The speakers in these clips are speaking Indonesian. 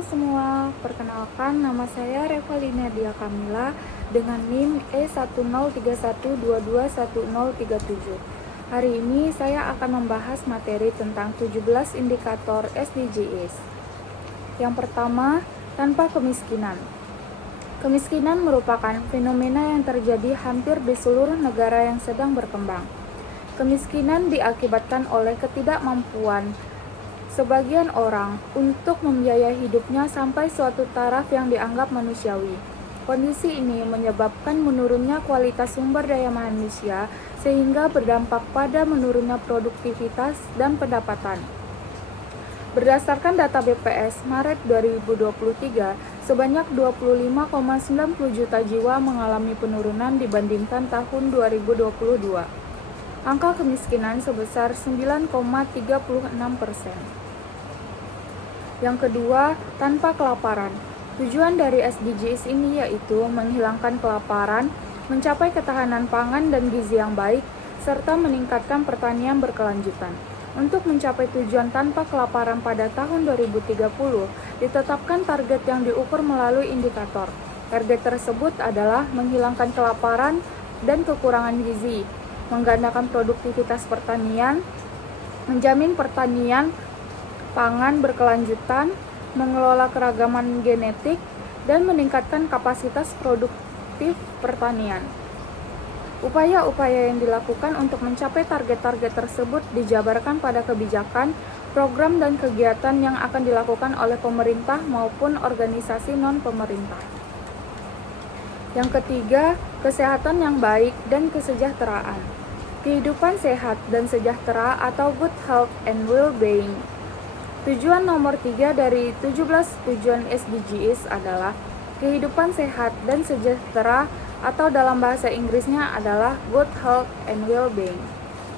Halo semua, perkenalkan nama saya Revalina Dia Kamila dengan NIM E1031221037. Hari ini saya akan membahas materi tentang 17 indikator SDGs. Yang pertama, tanpa kemiskinan. Kemiskinan merupakan fenomena yang terjadi hampir di seluruh negara yang sedang berkembang. Kemiskinan diakibatkan oleh ketidakmampuan sebagian orang untuk membiayai hidupnya sampai suatu taraf yang dianggap manusiawi. Kondisi ini menyebabkan menurunnya kualitas sumber daya manusia sehingga berdampak pada menurunnya produktivitas dan pendapatan. Berdasarkan data BPS Maret 2023, sebanyak 25,90 juta jiwa mengalami penurunan dibandingkan tahun 2022. Angka kemiskinan sebesar 9,36%. Yang kedua, tanpa kelaparan. Tujuan dari SDGs ini yaitu menghilangkan kelaparan, mencapai ketahanan pangan dan gizi yang baik, serta meningkatkan pertanian berkelanjutan. Untuk mencapai tujuan tanpa kelaparan pada tahun 2030, ditetapkan target yang diukur melalui indikator. Target tersebut adalah menghilangkan kelaparan dan kekurangan gizi, menggandakan produktivitas pertanian, menjamin pertanian pangan berkelanjutan, mengelola keragaman genetik, dan meningkatkan kapasitas produktif pertanian. Upaya-upaya yang dilakukan untuk mencapai target-target tersebut dijabarkan pada kebijakan, program, dan kegiatan yang akan dilakukan oleh pemerintah maupun organisasi non-pemerintah. Yang ketiga, kesehatan yang baik dan kesejahteraan. Kehidupan sehat dan sejahtera atau good health and well-being. Tujuan nomor 3 dari 17 tujuan SDGs adalah kehidupan sehat dan sejahtera atau dalam bahasa Inggrisnya adalah good health and well-being.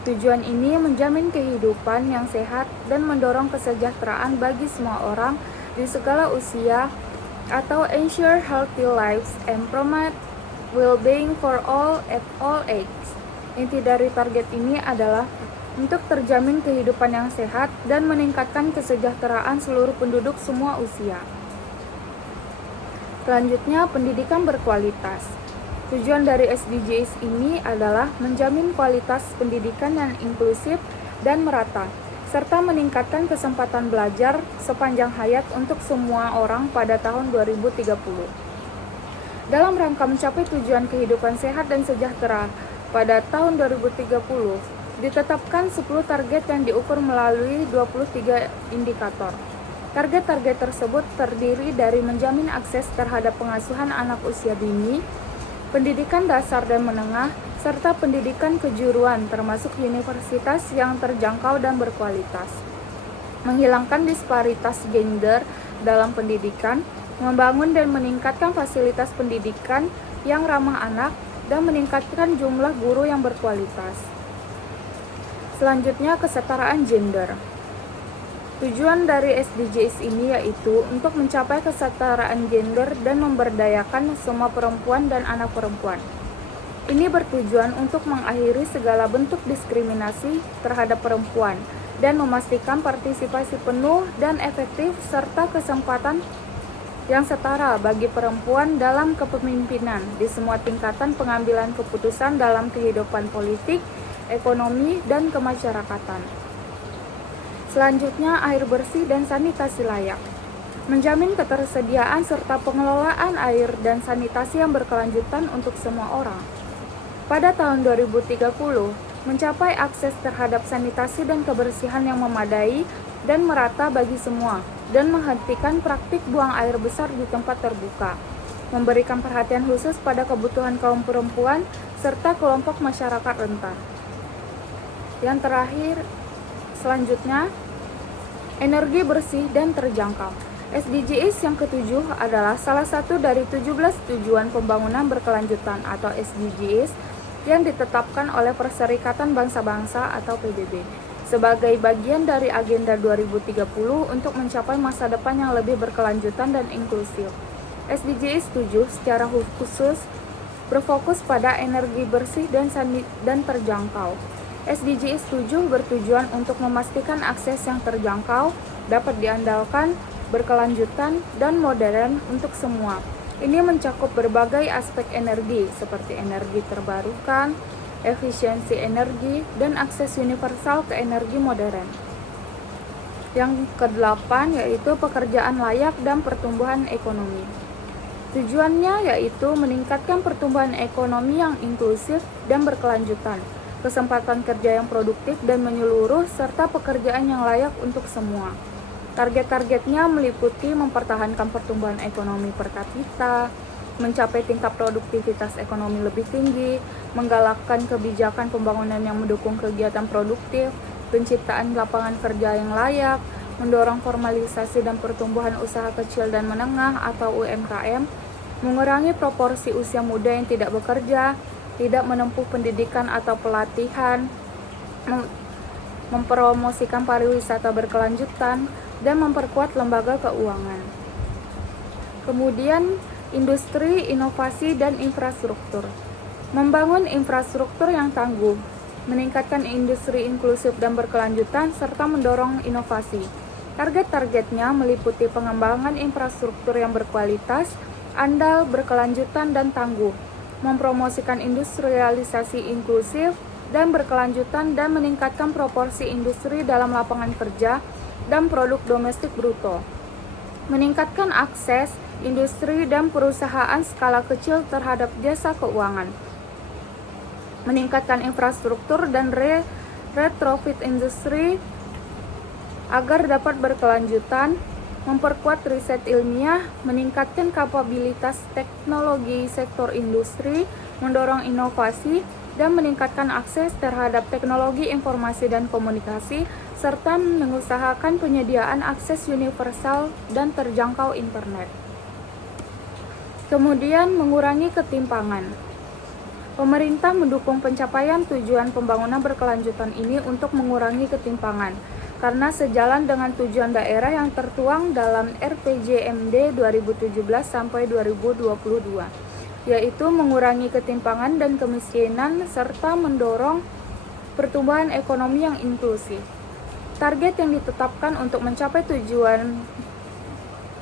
Tujuan ini menjamin kehidupan yang sehat dan mendorong kesejahteraan bagi semua orang di segala usia atau ensure healthy lives and promote well-being for all at all ages. Inti dari target ini adalah untuk terjamin kehidupan yang sehat dan meningkatkan kesejahteraan seluruh penduduk semua usia. Selanjutnya, pendidikan berkualitas. Tujuan dari SDGs ini adalah menjamin kualitas pendidikan yang inklusif dan merata, serta meningkatkan kesempatan belajar sepanjang hayat untuk semua orang pada tahun 2030. Dalam rangka mencapai tujuan kehidupan sehat dan sejahtera pada tahun 2030, ditetapkan 10 target yang diukur melalui 23 indikator. Target-target tersebut terdiri dari menjamin akses terhadap pengasuhan anak usia dini, pendidikan dasar dan menengah, serta pendidikan kejuruan termasuk universitas yang terjangkau dan berkualitas. Menghilangkan disparitas gender dalam pendidikan, membangun dan meningkatkan fasilitas pendidikan yang ramah anak, dan meningkatkan jumlah guru yang berkualitas. Selanjutnya, kesetaraan gender. Tujuan dari SDGs ini yaitu untuk mencapai kesetaraan gender dan memberdayakan semua perempuan dan anak perempuan. Ini bertujuan untuk mengakhiri segala bentuk diskriminasi terhadap perempuan dan memastikan partisipasi penuh dan efektif serta kesempatan yang setara bagi perempuan dalam kepemimpinan di semua tingkatan pengambilan keputusan dalam kehidupan politik, ekonomi, dan kemasyarakatan. Selanjutnya, air bersih dan sanitasi layak. Menjamin ketersediaan serta pengelolaan air dan sanitasi yang berkelanjutan untuk semua orang. Pada tahun 2030, mencapai akses terhadap sanitasi dan kebersihan yang memadai dan merata bagi semua, dan menghentikan praktik buang air besar di tempat terbuka. Memberikan perhatian khusus pada kebutuhan kaum perempuan serta kelompok masyarakat rentan. Yang terakhir, selanjutnya, energi bersih dan terjangkau. SDGs yang ketujuh adalah salah satu dari 17 tujuan pembangunan berkelanjutan atau SDGs yang ditetapkan oleh Perserikatan Bangsa-Bangsa atau PBB sebagai bagian dari Agenda 2030 untuk mencapai masa depan yang lebih berkelanjutan dan inklusif. SDGs 7 secara khusus berfokus pada energi bersih dan terjangkau. SDGs 7 bertujuan untuk memastikan akses yang terjangkau, dapat diandalkan, berkelanjutan, dan modern untuk semua. Ini mencakup berbagai aspek energi seperti energi terbarukan, efisiensi energi, dan akses universal ke energi modern. Yang kedelapan yaitu pekerjaan layak dan pertumbuhan ekonomi. Tujuannya yaitu meningkatkan pertumbuhan ekonomi yang inklusif dan berkelanjutan, kesempatan kerja yang produktif dan menyeluruh, serta pekerjaan yang layak untuk semua. Target-targetnya meliputi mempertahankan pertumbuhan ekonomi per kapita, mencapai tingkat produktivitas ekonomi lebih tinggi, menggalakkan kebijakan pembangunan yang mendukung kegiatan produktif, penciptaan lapangan kerja yang layak, mendorong formalisasi dan pertumbuhan usaha kecil dan menengah atau UMKM, mengurangi proporsi usia muda yang tidak bekerja, tidak menempuh pendidikan atau pelatihan, mempromosikan pariwisata berkelanjutan, dan memperkuat lembaga keuangan. Kemudian, industri, inovasi, dan infrastruktur. Membangun infrastruktur yang tangguh, meningkatkan industri inklusif dan berkelanjutan, serta mendorong inovasi. Target-targetnya meliputi pengembangan infrastruktur yang berkualitas, andal, berkelanjutan, dan tangguh, mempromosikan industrialisasi inklusif dan berkelanjutan, dan meningkatkan proporsi industri dalam lapangan kerja dan produk domestik bruto, meningkatkan akses industri dan perusahaan skala kecil terhadap jasa keuangan, meningkatkan infrastruktur dan retrofit industri agar dapat berkelanjutan, memperkuat riset ilmiah, meningkatkan kapabilitas teknologi sektor industri, mendorong inovasi, dan meningkatkan akses terhadap teknologi informasi dan komunikasi, serta mengusahakan penyediaan akses universal dan terjangkau internet. Kemudian, mengurangi ketimpangan. Pemerintah mendukung pencapaian tujuan pembangunan berkelanjutan ini untuk mengurangi ketimpangan, karena sejalan dengan tujuan daerah yang tertuang dalam RPJMD 2017 sampai 2022, yaitu mengurangi ketimpangan dan kemiskinan serta mendorong pertumbuhan ekonomi yang inklusif. Target yang ditetapkan untuk mencapai tujuan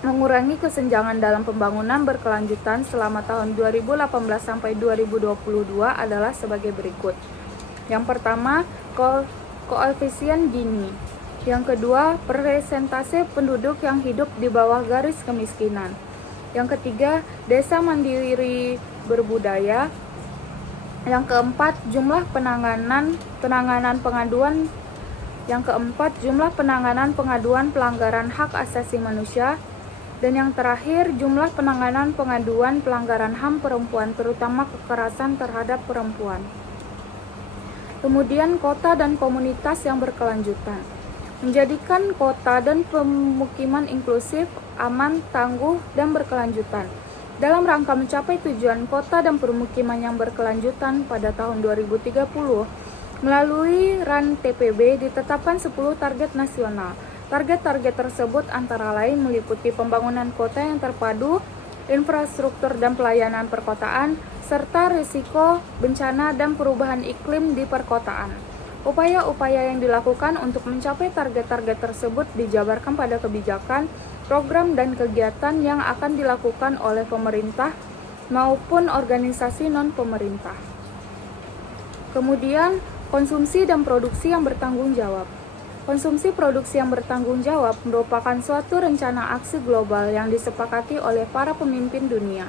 mengurangi kesenjangan dalam pembangunan berkelanjutan selama tahun 2018 sampai 2022 adalah sebagai berikut. Yang pertama, koefisien Gini. Yang kedua, persentase penduduk yang hidup di bawah garis kemiskinan. Yang ketiga, desa mandiri berbudaya. Yang keempat, jumlah penanganan pengaduan. Yang keempat, jumlah penanganan pengaduan pelanggaran hak asasi manusia. Dan yang terakhir, jumlah penanganan pengaduan pelanggaran HAM perempuan, terutama kekerasan terhadap perempuan. Kemudian, kota dan komunitas yang berkelanjutan. Menjadikan kota dan pemukiman inklusif, aman, tangguh, dan berkelanjutan. Dalam rangka mencapai tujuan kota dan permukiman yang berkelanjutan pada tahun 2030, melalui RAN TPB ditetapkan 10 target nasional. Target-target tersebut antara lain meliputi pembangunan kota yang terpadu, infrastruktur dan pelayanan perkotaan, serta risiko bencana dan perubahan iklim di perkotaan. Upaya-upaya yang dilakukan untuk mencapai target-target tersebut dijabarkan pada kebijakan, program, dan kegiatan yang akan dilakukan oleh pemerintah maupun organisasi non-pemerintah. Kemudian, konsumsi dan produksi yang bertanggung jawab. Konsumsi produksi yang bertanggung jawab merupakan suatu rencana aksi global yang disepakati oleh para pemimpin dunia,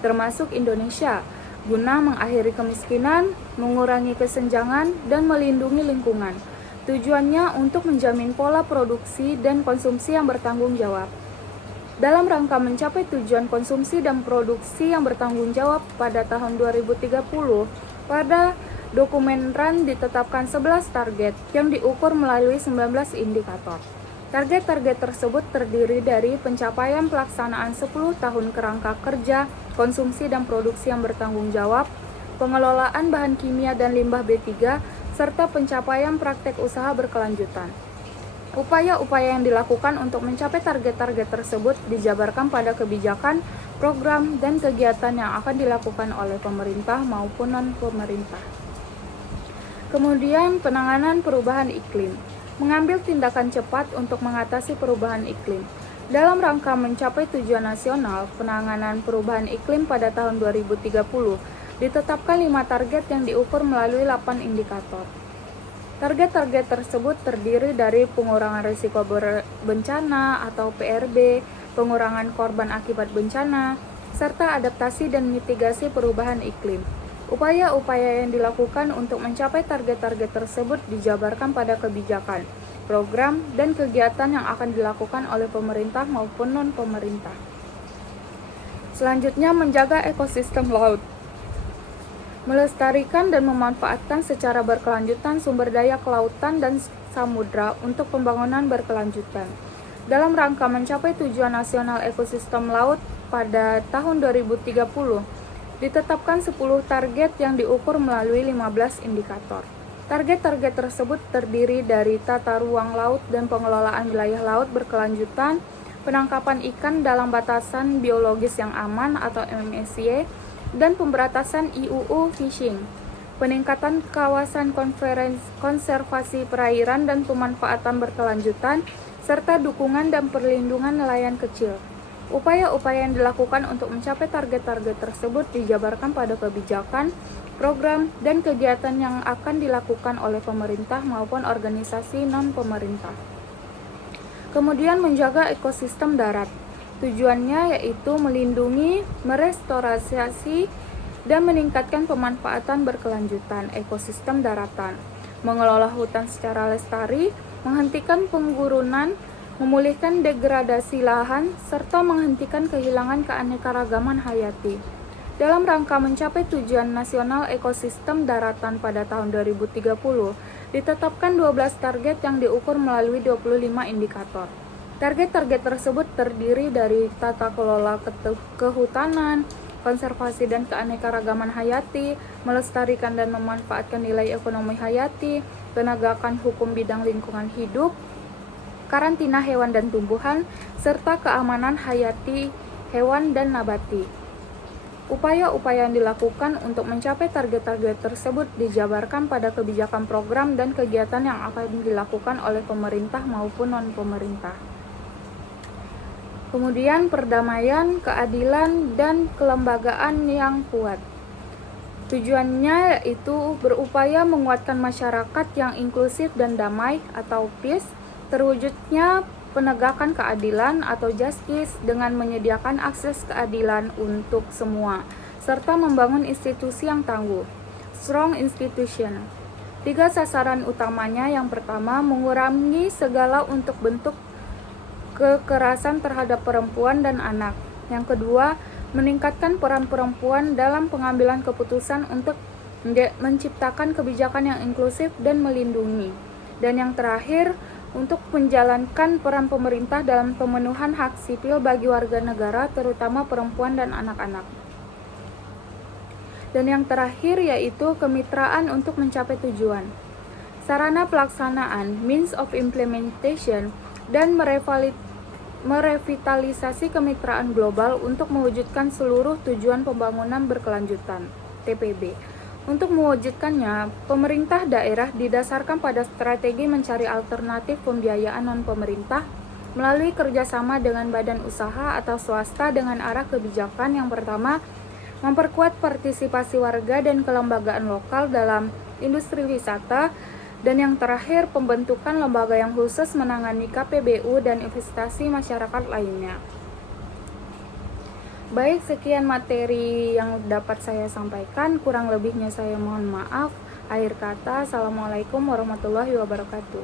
termasuk Indonesia, guna mengakhiri kemiskinan, mengurangi kesenjangan, dan melindungi lingkungan. Tujuannya untuk menjamin pola produksi dan konsumsi yang bertanggung jawab. Dalam rangka mencapai tujuan konsumsi dan produksi yang bertanggung jawab pada tahun 2030, pada dokumen RAN ditetapkan 11 target yang diukur melalui 19 indikator. Target-target tersebut terdiri dari pencapaian pelaksanaan 10 tahun kerangka kerja, konsumsi dan produksi yang bertanggung jawab, pengelolaan bahan kimia dan limbah B3, serta pencapaian praktek usaha berkelanjutan. Upaya-upaya yang dilakukan untuk mencapai target-target tersebut dijabarkan pada kebijakan, program, dan kegiatan yang akan dilakukan oleh pemerintah maupun non-pemerintah. Kemudian, penanganan perubahan iklim. Mengambil tindakan cepat untuk mengatasi perubahan iklim. Dalam rangka mencapai tujuan nasional penanganan perubahan iklim pada tahun 2030, ditetapkan 5 target yang diukur melalui 8 indikator. Target-target tersebut terdiri dari pengurangan risiko bencana atau PRB, pengurangan korban akibat bencana, serta adaptasi dan mitigasi perubahan iklim. Upaya-upaya yang dilakukan untuk mencapai target-target tersebut dijabarkan pada kebijakan, program, dan kegiatan yang akan dilakukan oleh pemerintah maupun non-pemerintah. Selanjutnya, menjaga ekosistem laut. Melestarikan dan memanfaatkan secara berkelanjutan sumber daya kelautan dan samudra untuk pembangunan berkelanjutan. Dalam rangka mencapai tujuan nasional ekosistem laut pada tahun 2030, ditetapkan 10 target yang diukur melalui 15 indikator. Target-target tersebut terdiri dari tata ruang laut dan pengelolaan wilayah laut berkelanjutan, penangkapan ikan dalam batasan biologis yang aman atau MSY, dan pemberantasan IUU fishing, peningkatan kawasan konservasi perairan dan pemanfaatan berkelanjutan, serta dukungan dan perlindungan nelayan kecil. Upaya-upaya yang dilakukan untuk mencapai target-target tersebut dijabarkan pada kebijakan, program, dan kegiatan yang akan dilakukan oleh pemerintah maupun organisasi non-pemerintah. Kemudian menjaga ekosistem darat. Tujuannya yaitu melindungi, merestorasi, dan meningkatkan pemanfaatan berkelanjutan ekosistem daratan, mengelola hutan secara lestari, menghentikan penggurunan, memulihkan degradasi lahan, serta menghentikan kehilangan keanekaragaman hayati. Dalam rangka mencapai tujuan nasional ekosistem daratan pada tahun 2030, ditetapkan 12 target yang diukur melalui 25 indikator. Target-target tersebut terdiri dari tata kelola kehutanan, konservasi dan keanekaragaman hayati, melestarikan dan memanfaatkan nilai ekonomi hayati, penegakan hukum bidang lingkungan hidup, karantina hewan dan tumbuhan, serta keamanan hayati hewan dan nabati. Upaya-upaya yang dilakukan untuk mencapai target-target tersebut dijabarkan pada kebijakan program dan kegiatan yang akan dilakukan oleh pemerintah maupun non-pemerintah. Kemudian perdamaian, keadilan, dan kelembagaan yang kuat. Tujuannya yaitu berupaya menguatkan masyarakat yang inklusif dan damai atau peace, terwujudnya penegakan keadilan atau justice dengan menyediakan akses keadilan untuk semua, serta membangun institusi yang tangguh, strong institution. 3 sasaran utamanya, yang pertama, mengurangi segala untuk bentuk kekerasan terhadap perempuan dan anak. Yang kedua, meningkatkan peran perempuan dalam pengambilan keputusan untuk menciptakan kebijakan yang inklusif dan melindungi. Dan yang terakhir, untuk menjalankan peran pemerintah dalam pemenuhan hak sipil bagi warga negara, terutama perempuan dan anak-anak. Dan yang terakhir yaitu kemitraan untuk mencapai tujuan. Sarana pelaksanaan, means of implementation, dan merevitalisasi kemitraan global untuk mewujudkan seluruh tujuan pembangunan berkelanjutan, TPB. Untuk mewujudkannya, pemerintah daerah didasarkan pada strategi mencari alternatif pembiayaan non-pemerintah melalui kerjasama dengan badan usaha atau swasta dengan arah kebijakan yang pertama, memperkuat partisipasi warga dan kelembagaan lokal dalam industri wisata, dan yang terakhir, pembentukan lembaga yang khusus menangani KPBU dan investasi masyarakat lainnya. Baik, sekian materi yang dapat saya sampaikan. Kurang lebihnya saya mohon maaf. Akhir kata, Assalamualaikum warahmatullahi wabarakatuh.